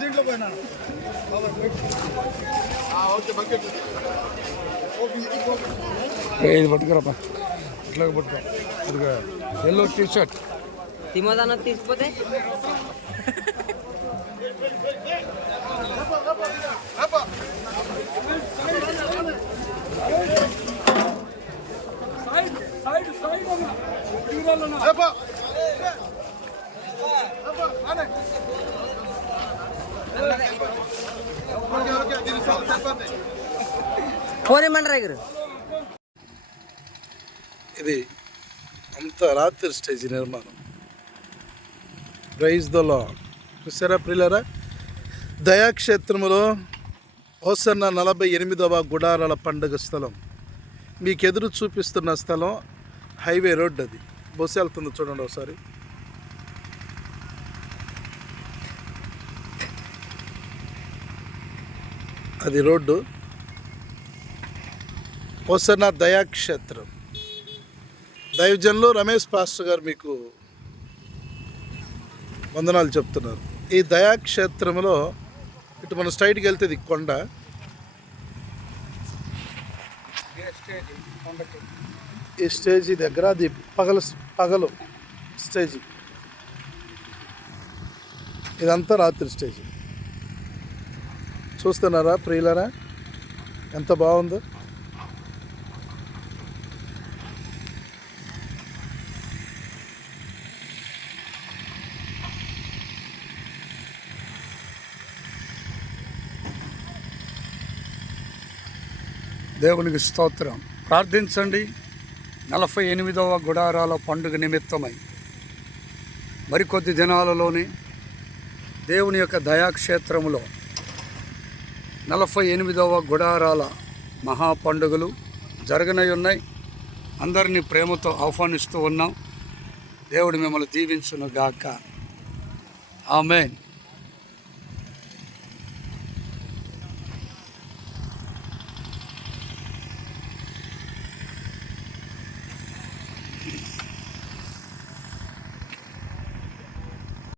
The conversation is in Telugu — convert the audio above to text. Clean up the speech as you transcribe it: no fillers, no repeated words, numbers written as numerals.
దీంట్లో పోయినా ఇది పట్టుకురాపా ఇట్లా పట్టుకో ఇదిగా ఎల్లో టీ షర్ట్ తిమోదాన తీసిపోతే ఇది అంత రాత్రి స్టేజ్ నిర్మాణం. Praise the lord. చూసారా ప్రియులారా, దయాక్షేత్రములో హోసన్న 48వ గుడారాల పండుగ స్థలం మీకు ఎదురు చూపిస్తున్న స్థలం హైవే రోడ్. అది బస్సు వెళ్తుంది చూడండి ఒకసారి. అది రోడ్డు. హోసన్న దయాక్షేత్రం. దైవజనులు రమేష్ పాస్టర్ గారు మీకు వందనాలు చెప్తున్నారు. ఈ దయాక్షేత్రంలో ఇటు మనం స్ట్రైట్కి వెళ్తే ఇది కొండ. ఈ స్టేజీ దగ్గర అది పగలు స్టేజీ. ఇదంతా రాత్రి స్టేజీ. చూస్తున్నారా ప్రియులారా ఎంత బాగుందో. దేవునికి స్తోత్రం. ప్రార్థించండి. 48వ గుడారాల పండుగ నిమిత్తమై మరికొద్ది దినాలలోనే దేవుని యొక్క దయాక్షేత్రములో 48వ గుడారాల మహాపండుగలు జరగనై ఉన్నాయి. అందరినీ ప్రేమతో ఆహ్వానిస్తూ ఉన్నాం. దేవుడు మిమ్మల్ని దీవించును గాక. ఆమేన్.